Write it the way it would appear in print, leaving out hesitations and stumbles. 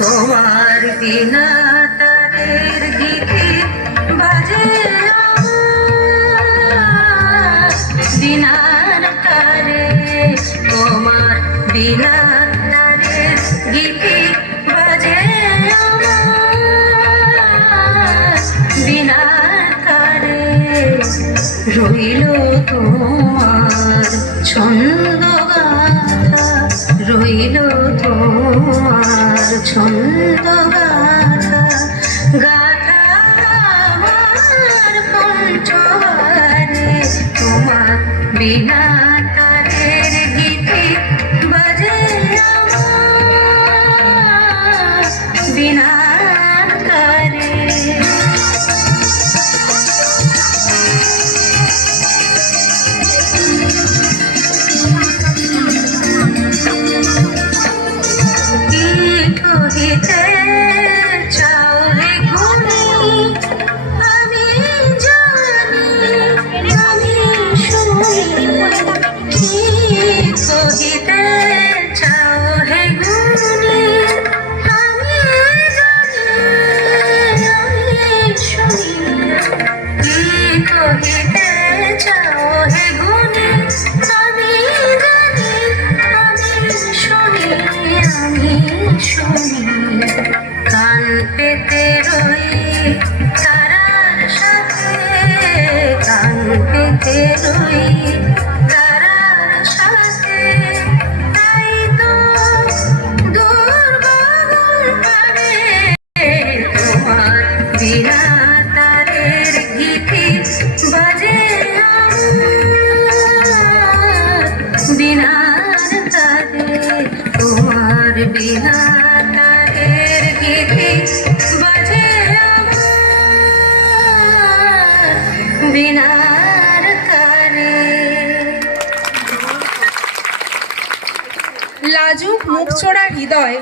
তোমার বিনা তারের গীতে বাজে বিনার তারে, তোমার বিনা তারের গীতে বাজে বিনার তারে। রইল তোমার ছন্দ গাথা, রইল তোমার ছন্দ গাথা, গাথা আমার কণ্ঠহারে। তোমার বিনা তারের গীতে বাজে আমার বিনার তারে। কহিতে চাও রে গুণী, আমি জানি আমি শুনি। কি কহিতে চাও হে গুণী, আমি জানি আমি শুনি। কি কহিতে চাও হে গুণী, আমি জানি আমি শুনি, আমি শুনি। কান পেতে রই তারার সাথে, কান পেতে রই তারার সাথে। তাই তো দূর গগন পারে তোমার বিনা তারের গীতে বাজে আমার বিনার তারে। তোমার বিনা তারের গীতে বাজে আমার বিনার তারে। লাজুক মুখচোরা হৃদয়